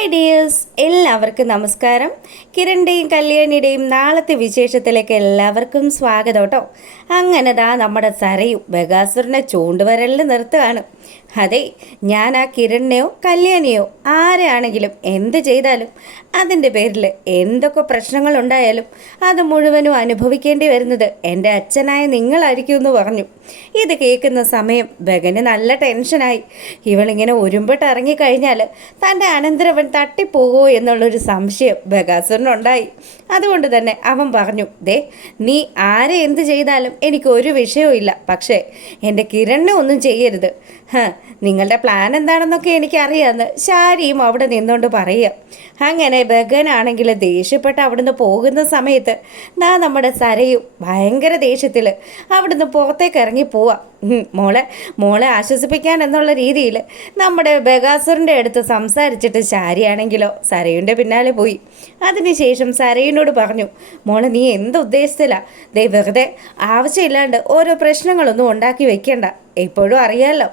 Hi dears, എല്ലാവർക്കും നമസ്കാരം. കിരണിൻ്റെയും കല്യാണിയുടെയും നാളത്തെ വിശേഷത്തിലേക്ക് എല്ലാവർക്കും സ്വാഗതം കേട്ടോ. അങ്ങനെ നമ്മുടെ സരയും ബഗാസുരനെ ചൂണ്ടുവരലിൽ നിർത്തുകയാണ്. അതെ, ഞാൻ ആ കിരണിനെയോ കല്യാണിയോ ആരെയാണെങ്കിലും എന്ത് ചെയ്താലും അതിൻ്റെ പേരിൽ എന്തൊക്കെ പ്രശ്നങ്ങളുണ്ടായാലും അത് മുഴുവനും അനുഭവിക്കേണ്ടി വരുന്നത് എൻ്റെ അച്ഛനായ നിങ്ങളായിരിക്കും എന്ന് പറഞ്ഞു. ഇത് കേൾക്കുന്ന സമയം ബഗന് നല്ല ടെൻഷനായി. ഇവളിങ്ങനെ ഒരുമ്പിട്ട് ഇറങ്ങിക്കഴിഞ്ഞാൽ തൻ്റെ അനന്തരവൻ തട്ടിപ്പോകുമോ എന്നുള്ളൊരു സംശയം ബഗാസുരനുണ്ടായി. അതുകൊണ്ട് തന്നെ അവൻ പറഞ്ഞു, ദേ, നീ ആരെ എന്ത് ചെയ്താലും എനിക്കൊരു വിഷയവും ഇല്ല, പക്ഷേ എൻ്റെ കിരണിനെ ഒന്നും ചെയ്യരുത്. നിങ്ങളുടെ പ്ലാൻ എന്താണെന്നൊക്കെ എനിക്കറിയാമെന്ന് ശാരിയും അവിടെ നിന്നുകൊണ്ട് പറയുക. അങ്ങനെ ബഗനാണെങ്കിൽ ദേഷ്യപ്പെട്ട് അവിടുന്ന് പോകുന്ന സമയത്ത് നമ്മുടെ സരയും ഭയങ്കര ദേഷ്യത്തിൽ അവിടുന്ന് പുറത്തേക്ക് ഇറങ്ങി പോവാം. മോളെ ആശ്വസിപ്പിക്കാൻ എന്നുള്ള രീതിയിൽ നമ്മുടെ ബഗാസുരൻ്റെ അടുത്ത് സംസാരിച്ചിട്ട് ശാരിയാണെങ്കിലോ സരയുടെ പിന്നാലെ പോയി. അതിനുശേഷം സരയിനോട് പറഞ്ഞു, മോളെ നീ എന്ത് ഉദ്ദേശത്തിലാണ്? ദേ, വെറുതെ ആവശ്യമില്ലാണ്ട് ഓരോ പ്രശ്നങ്ങളൊന്നും ഉണ്ടാക്കി വെക്കണ്ട. എപ്പോഴും അറിയാമല്ലോ,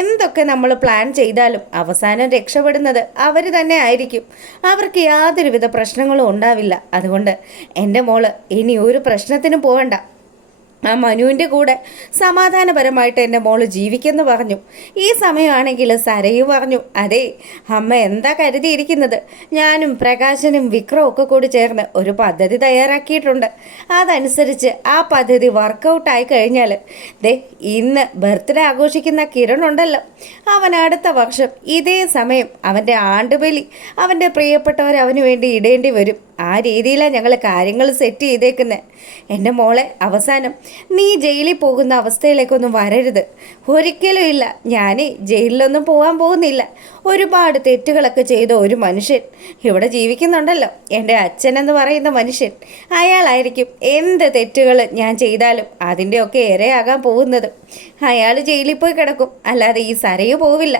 എന്തൊക്കെ നമ്മൾ പ്ലാൻ ചെയ്താലും അവസാനം രക്ഷപ്പെടുന്നത് അവർ തന്നെ ആയിരിക്കും. അവർക്ക് യാതൊരുവിധ പ്രശ്നങ്ങളും ഉണ്ടാവില്ല. അതുകൊണ്ട് എൻ്റെ മോള് ഇനി ഒരു പ്രശ്നത്തിനും പോകണ്ട. ആ മനുവിൻ്റെ കൂടെ സമാധാനപരമായിട്ട് എൻ്റെ മോള് ജീവിക്കുമെന്ന് പറഞ്ഞു. ഈ സമയമാണെങ്കിൽ സരയു പറഞ്ഞു, അതെ അമ്മ എന്താ കരുതിയിരിക്കുന്നത്? ഞാനും പ്രകാശനും വിക്രവും ഒക്കെ കൂടി ചേർന്ന് ഒരു പദ്ധതി തയ്യാറാക്കിയിട്ടുണ്ട്. അതനുസരിച്ച് ആ പദ്ധതി വർക്കൗട്ടായി കഴിഞ്ഞാൽ ദേ, ഇന്ന് ബർത്ത്ഡേ ആഘോഷിക്കുന്ന കിരണുണ്ടല്ലോ, അവൻ അടുത്ത വർഷം ഇതേ സമയം അവൻ്റെ ആണ്ടുബലി അവൻ്റെ പ്രിയപ്പെട്ടവർ അവന് വേണ്ടി ഇടേണ്ടി വരും. ആ രീതിയിലാണ് ഞങ്ങൾ കാര്യങ്ങൾ സെറ്റ് ചെയ്തേക്കുന്നത്. എൻ്റെ മോളെ, അവസാനം നീ ജയിലിൽ പോകുന്ന അവസ്ഥയിലേക്കൊന്നും വരരുത്. ഒരിക്കലും ഇല്ല. ഞാൻ ജയിലിലൊന്നും പോകാൻ പോകുന്നില്ല. ഒരുപാട് തെറ്റുകളൊക്കെ ചെയ്ത ഒരു മനുഷ്യൻ ഇവിടെ ജീവിക്കുന്നുണ്ടല്ലോ, എൻ്റെ അച്ഛനെന്ന് പറയുന്ന മനുഷ്യൻ. അയാളായിരിക്കും എന്ത് തെറ്റുകൾ ഞാൻ ചെയ്താലും അതിൻ്റെയൊക്കെ ഇരയാകാൻ പോകുന്നത്. അയാൾ ജയിലിൽ പോയി കിടക്കും, അല്ലാതെ ഈ സരയു പോവില്ല.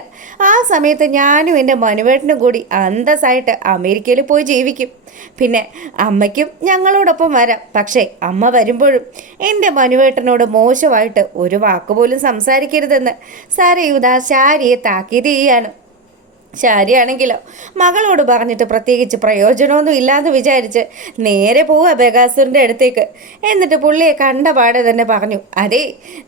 ആ സമയത്ത് ഞാനും എൻ്റെ മനുവേട്ടനും കൂടി അന്തസ്സായിട്ട് അമേരിക്കയിൽ പോയി ജീവിക്കും. പിന്നെ അമ്മയ്ക്കും ഞങ്ങളോടൊപ്പം വരാം. പക്ഷേ അമ്മ വരുമ്പോഴും എൻ്റെ മനുവേട്ടനോട് മോശമായിട്ട് ഒരു വാക്കുപോലും സംസാരിക്കരുതെന്ന് സരയുദ ശാരിയെ താക്കീത് ചെയ്യാണ്. ശാരിയാണെങ്കിലോ മകളോട് പറഞ്ഞിട്ട് പ്രത്യേകിച്ച് പ്രയോജനമൊന്നും ഇല്ലാന്ന് വിചാരിച്ച് നേരെ പോവുക ബഗാസുരൻ്റെ അടുത്തേക്ക്. എന്നിട്ട് പുള്ളിയെ കണ്ട പാടെ തന്നെ പറഞ്ഞു, അതെ,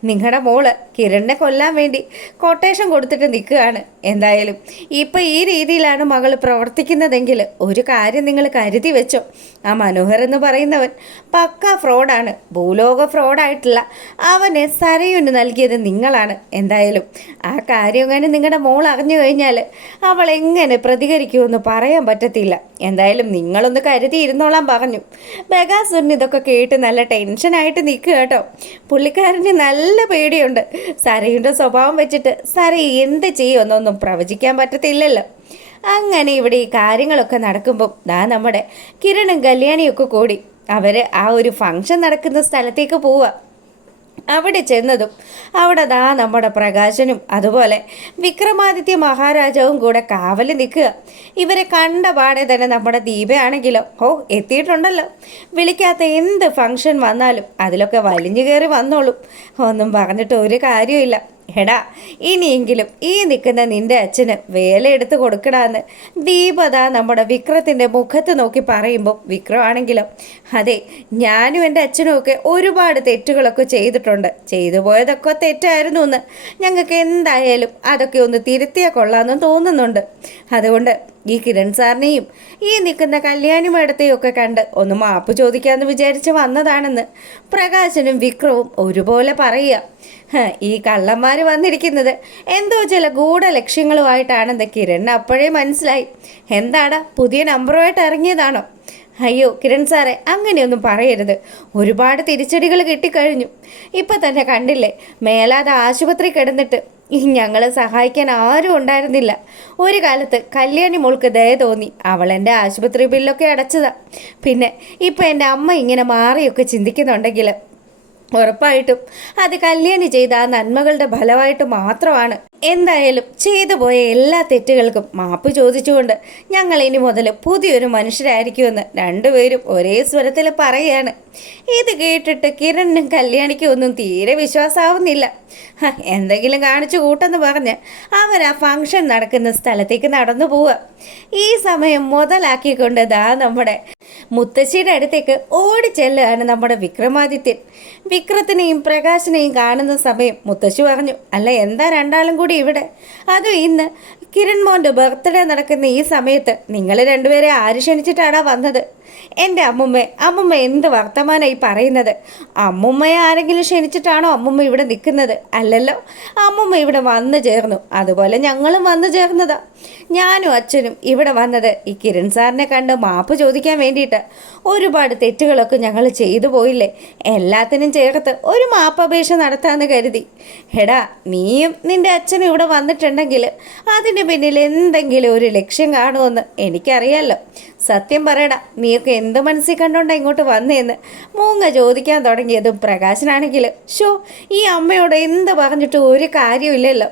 നിങ്ങളുടെ മോള് കിരണിനെ കൊല്ലാൻ വേണ്ടി കൊട്ടേഷൻ കൊടുത്തിട്ട് നിൽക്കുകയാണ്. എന്തായാലും ഇപ്പം ഈ രീതിയിലാണ് മകൾ പ്രവർത്തിക്കുന്നതെങ്കിൽ ഒരു കാര്യം നിങ്ങൾ കരുതി വെച്ചോ, ആ മനോഹർ എന്ന് പറയുന്നവൻ പക്ക ഫ്രോഡാണ്. ഭൂലോക ഫ്രോഡായിട്ടുള്ള അവനെ സരയുന് നൽകിയത് നിങ്ങളാണ്. എന്തായാലും ആ കാര്യം അങ്ങനെ നിങ്ങളുടെ മോൾ അറിഞ്ഞു കഴിഞ്ഞാൽ അവൾ എങ്ങനെ പ്രതികരിക്കുമെന്ന് പറയാൻ പറ്റത്തില്ല. എന്തായാലും നിങ്ങളൊന്ന് കരുതിയിരുന്നോളാൻ പറഞ്ഞു. ബഗാസുരൻ ഇതൊക്കെ കേട്ട് നല്ല ടെൻഷനായിട്ട് നിൽക്കുക കേട്ടോ. പുള്ളിക്കാരന് നല്ല പേടിയുണ്ട്. സരയുടെ സ്വഭാവം വെച്ചിട്ട് സര എന്ത് ചെയ്യുമെന്നൊന്നും പ്രവചിക്കാൻ പറ്റത്തില്ലല്ലോ. അങ്ങനെ ഇവിടെ ഈ കാര്യങ്ങളൊക്കെ നടക്കുമ്പം നമ്മുടെ കിരണും കല്യാണിയൊക്കെ കൂടി അവർ ആ ഒരു ഫംഗ്ഷൻ നടക്കുന്ന സ്ഥലത്തേക്ക് പോവുക. അവിടെ ചെന്നതും അവിടെ നമ്മുടെ പ്രകാശനും അതുപോലെ വിക്രമാദിത്യ മഹാരാജാവും കൂടെ കാവൽ നിൽക്കുക. ഇവരെ കണ്ട പാടെ തന്നെ നമ്മുടെ ദീപയാണെങ്കിലോ എത്തിയിട്ടുണ്ടല്ലോ. വിളിക്കാത്ത എന്ത് ഫംഗ്ഷൻ വന്നാലും അതിലൊക്കെ വലിഞ്ഞു കയറി വന്നോളും. ഒന്നും പറഞ്ഞിട്ട് ഒരു കാര്യമില്ല. എടാ, ഇനിയെങ്കിലും ഈ നിൽക്കുന്ന നിൻ്റെ അച്ഛന് വേലയെടുത്ത് കൊടുക്കടാന്ന് ദീപത നമ്മുടെ വിക്രത്തിൻ്റെ മുഖത്ത് നോക്കി പറയുമ്പോൾ വിക്രമാണെങ്കിലോ, അതെ, ഞാനും എൻ്റെ അച്ഛനും ഒക്കെ ഒരുപാട് തെറ്റുകളൊക്കെ ചെയ്തിട്ടുണ്ട്. ചെയ്തു പോയതൊക്കെ തെറ്റായിരുന്നു എന്ന് ഞങ്ങൾക്ക് എന്തായാലും അതൊക്കെ ഒന്ന് തിരുത്തിയാൽ കൊള്ളാമെന്ന് തോന്നുന്നുണ്ട്. അതുകൊണ്ട് ഈ കിരൺ സാറിനെയും ഈ നിൽക്കുന്ന കല്യാണി മേടത്തെയും ഒക്കെ കണ്ട് ഒന്ന് മാപ്പ് ചോദിക്കാമെന്ന് വിചാരിച്ച് വന്നതാണെന്ന് പ്രകാശനും വിക്രവും ഒരുപോലെ പറയുക. ഈ കള്ളന്മാർ വന്നിരിക്കുന്നത് എന്തോ ചില ഗൂഢലക്ഷ്യങ്ങളുമായിട്ടാണെന്ന് കിരൺ അപ്പോഴേ മനസ്സിലായി. എന്താടാ, പുതിയ നമ്പറുമായിട്ട് ഇറങ്ങിയതാണോ? അയ്യോ കിരൺ സാറേ, അങ്ങനെയൊന്നും പറയരുത്. ഒരുപാട് തിരിച്ചടികൾ കിട്ടിക്കഴിഞ്ഞു. ഇപ്പം തന്നെ കണ്ടില്ലേ, മേലാതെ ആശുപത്രി കിടന്നിട്ട് ഞങ്ങളെ സഹായിക്കാൻ ആരും ഉണ്ടായിരുന്നില്ല. ഒരു കാലത്ത് കല്യാണി മോൾക്ക് ദയ തോന്നി അവൾ എൻ്റെ ആശുപത്രി ബില്ലൊക്കെ അടച്ചതാ. പിന്നെ ഇപ്പം എൻ്റെ അമ്മ ഇങ്ങനെ മാറിയൊക്കെ ചിന്തിക്കുന്നുണ്ടെങ്കിൽ ഉറപ്പായിട്ടും അത് കല്യാണി ചെയ്ത ആ നന്മകളുടെ ഫലമായിട്ട് മാത്രമാണ്. എന്തായാലും ചെയ്തു പോയ എല്ലാ തെറ്റുകൾക്കും മാപ്പ് ചോദിച്ചുകൊണ്ട് ഞങ്ങൾ ഇനി മുതൽ പുതിയൊരു മനുഷ്യരായിരിക്കുമെന്ന് രണ്ടുപേരും ഒരേ സ്വരത്തിൽ പറയുകയാണ്. ഇത് കേട്ടിട്ട് കിരണിനും കല്യാണിക്കും ഒന്നും തീരെ വിശ്വാസമാവുന്നില്ല. എന്തെങ്കിലും കാണിച്ചു കൂട്ടെന്ന് പറഞ്ഞ് അവർ ആ ഫംഗ്ഷൻ നടക്കുന്ന സ്ഥലത്തേക്ക് നടന്നു പോവുക. ഈ സമയം മുതലാക്കിക്കൊണ്ട് നമ്മുടെ മുത്തശ്ശിയുടെ അടുത്തേക്ക് ഓടിച്ചെല്ലുകയാണ് നമ്മുടെ വിക്രമാദിത്യൻ. വിക്രത്തിനെയും പ്രകാശിനെയും കാണുന്ന സമയം മുത്തശ്ശി പറഞ്ഞു, അല്ല എന്താ രണ്ടാളും കൂടി ഇവിടെ? അതും ഇന്ന് കിരൺ മോൻ്റെ ബർത്ത്ഡേ നടക്കുന്ന ഈ സമയത്ത് നിങ്ങൾ രണ്ടുപേരെ ആര് ക്ഷണിച്ചിട്ടാണോ വന്നത്? എൻ്റെ അമ്മുമ്മ എന്ത് വർത്തമാനമായി പറയുന്നത്? അമ്മുമ്മയെ ആരെങ്കിലും ക്ഷണിച്ചിട്ടാണോ അമ്മുമ്മ ഇവിടെ നിൽക്കുന്നത്? അല്ലല്ലോ, അമ്മുമ്മ ഇവിടെ വന്നു ചേർന്നു, അതുപോലെ ഞങ്ങളും വന്നു ചേർന്നതാ. ഞാനും അച്ഛനും ഇവിടെ വന്നത് ഈ കിരൺ സാറിനെ കണ്ട് മാപ്പ് ചോദിക്കാൻ വേണ്ടിയിട്ട്. ഒരുപാട് തെറ്റുകളൊക്കെ ഞങ്ങൾ ചെയ്തു പോയില്ലേ, എല്ലാത്തിനും ചേർത്ത് ഒരു മാപ്പപേക്ഷ നടത്താമെന്ന് കരുതി. എടാ, നീയും നിൻ്റെ അച്ഛനും ഇവിടെ വന്നിട്ടുണ്ടെങ്കിൽ അതിന് പിന്നിൽ എന്തെങ്കിലും ഒരു ലക്ഷ്യം കാണുമെന്ന് എനിക്കറിയാമല്ലോ. സത്യം പറയടാ, നീയൊക്കെ എന്ത് മനസ്സിൽ കണ്ടോണ്ടാ ഇങ്ങോട്ട് വന്നേന്ന് മൂങ്ങ ചോദിക്കാൻ തുടങ്ങിയതും പ്രകാശനാണെങ്കിൽ ഈ അമ്മയോട് എന്ത് പറഞ്ഞിട്ട് ഒരു കാര്യമില്ലല്ലോ.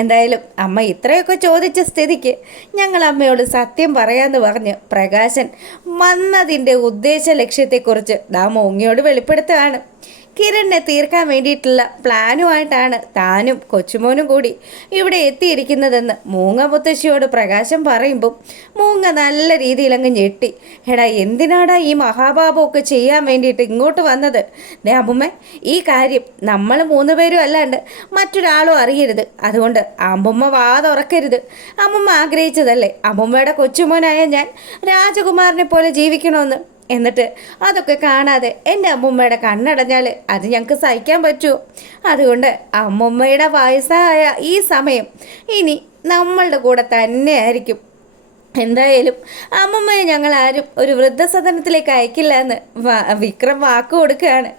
എന്തായാലും അമ്മ ഇത്രയൊക്കെ ചോദിച്ച സ്ഥിതിക്ക് ഞങ്ങൾ അമ്മയോട് സത്യം പറയാമെന്ന് പറഞ്ഞ് പ്രകാശൻ വന്നതിൻ്റെ ഉദ്ദേശ ലക്ഷ്യത്തെക്കുറിച്ച് മൂങ്ങയോട് വെളിപ്പെടുത്തുകയാണ്. കിരണിനെ തീർക്കാൻ വേണ്ടിയിട്ടുള്ള പ്ലാനുമായിട്ടാണ് താനും കൊച്ചുമോനും കൂടി ഇവിടെ എത്തിയിരിക്കുന്നതെന്ന് മൂങ്ങ മുത്തശ്ശിയോട് പ്രകാശം പറയുമ്പം മൂങ്ങ നല്ല രീതിയിൽ അങ്ങ് ഞെട്ടി. എടാ, എന്തിനാടാ ഈ മഹാഭാപമൊക്കെ ചെയ്യാൻ വേണ്ടിയിട്ട് ഇങ്ങോട്ട് വന്നത്? അമ്മുമ്മ, ഈ കാര്യം നമ്മൾ 3 പേരും അല്ലാണ്ട് മറ്റൊരാളും അറിയരുത്. അതുകൊണ്ട് അമ്മുമ്മ വാ തുറക്കരുത്. അമ്മുമ്മ ആഗ്രഹിച്ചതല്ലേ അമ്മുമ്മയുടെ കൊച്ചുമോനായ ഞാൻ രാജകുമാരനെ പോലെ ജീവിക്കണമെന്ന്. എന്നിട്ട് അതൊക്കെ കാണാതെ എൻ്റെ അമ്മുമ്മയുടെ കണ്ണടഞ്ഞാൽ അത് ഞങ്ങൾക്ക് സഹിക്കാൻ പറ്റുമോ? അതുകൊണ്ട് അമ്മുമ്മയുടെ വയസ്സായ ഈ സമയം ഇനി നമ്മളുടെ കൂടെ തന്നെ ആയിരിക്കും. എന്തായാലും അമ്മുമ്മയെ ഞങ്ങൾ ആരും ഒരു വൃദ്ധസദനത്തിലേക്ക് അയക്കില്ല എന്ന് വിക്രം വാക്ക് കൊടുക്കുകയാണ്.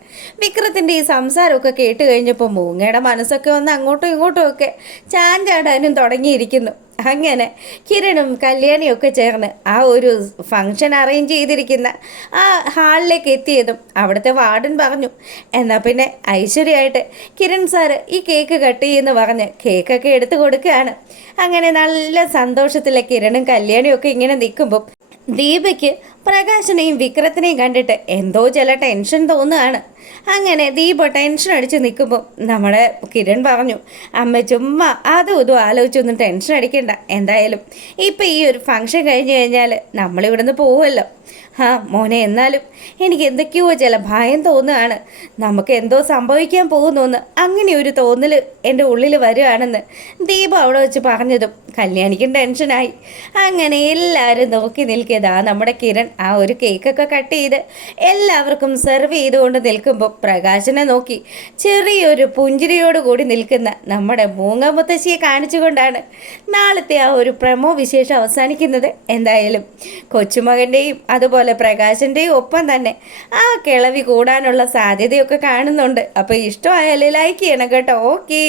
വിക്രത്തിൻ്റെ ഈ സംസാരമൊക്കെ കേട്ട് കഴിഞ്ഞപ്പോൾ മൂങ്ങയുടെ മനസ്സൊക്കെ ഒന്ന് അങ്ങോട്ടും ഇങ്ങോട്ടും ഒക്കെ ചാഞ്ചാടാനും തുടങ്ങിയിരിക്കുന്നു. അങ്ങനെ കിരണും കല്യാണിയൊക്കെ ചേർന്ന് ആ ഒരു ഫംഗ്ഷൻ അറേഞ്ച് ചെയ്തിരിക്കുന്ന ആ ഹാളിലേക്ക് എത്തിയതും അവിടുത്തെ വാർഡൻ പറഞ്ഞു, എന്നാൽ പിന്നെ ഐശ്വര്യമായിട്ട് കിരൺ സാറ് ഈ കേക്ക് കട്ട് ചെയ്യുമെന്ന് പറഞ്ഞ് കേക്കൊക്കെ എടുത്തു കൊടുക്കുകയാണ്. അങ്ങനെ നല്ല സന്തോഷത്തിലെ കിരണും കല്യാണിയും ഒക്കെ ഇങ്ങനെ നിൽക്കുമ്പോൾ ദീപയ്ക്ക് പ്രകാശനെയും വിക്രത്തിനെയും കണ്ടിട്ട് എന്തോ ചില ടെൻഷൻ തോന്നുകയാണ്. അങ്ങനെ ദീപ ടെൻഷൻ അടിച്ച് നിൽക്കുമ്പോൾ നമ്മുടെ കിരൺ പറഞ്ഞു, അമ്മ ചുമ്മാ അതും ഇതും ആലോചിച്ചൊന്നും ടെൻഷൻ അടിക്കണ്ട. എന്തായാലും ഇപ്പം ഈ ഒരു ഫംഗ്ഷൻ കഴിഞ്ഞ് കഴിഞ്ഞാൽ നമ്മളിവിടുന്ന് പോവുമല്ലോ. മോനെ, എന്നാലും എനിക്ക് എന്തൊക്കെയോ ചില ഭയം തോന്നുകയാണ്. നമുക്ക് എന്തോ സംഭവിക്കാൻ പോകുന്നു. അങ്ങനെ ഒരു തോന്നൽ എൻ്റെ ഉള്ളിൽ വരുവാണെന്ന് ദീപ അവിടെ വെച്ച് പറഞ്ഞതും കല്യാണിക്കും ടെൻഷനായി. അങ്ങനെ എല്ലാവരും നോക്കി നിൽക്കിയതാ നമ്മുടെ കിരൺ ആ ഒരു കേക്കൊക്കെ കട്ട് ചെയ്ത് എല്ലാവർക്കും സെർവ് ചെയ്തുകൊണ്ട് നിൽക്കുമ്പോൾ പ്രകാശനെ നോക്കി ചെറിയൊരു പുഞ്ചിരിയോട് കൂടി നിൽക്കുന്ന നമ്മുടെ മൂങ്ങ മുത്തശ്ശിയെ കാണിച്ചുകൊണ്ടാണ് നാളത്തെ ആ ഒരു പ്രമോ വിശേഷം അവസാനിക്കുന്നത്. എന്തായാലും കൊച്ചുമകൻ്റെയും അതുപോലെ പ്രകാശൻ്റെയും ഒപ്പം തന്നെ ആ കിളവി കൂടാനുള്ള സാധ്യതയൊക്കെ കാണുന്നുണ്ട്. അപ്പോൾ ഇഷ്ടമായാലേ ലൈക്ക് ചെയ്യണം കേട്ടോ. ഓക്കേ.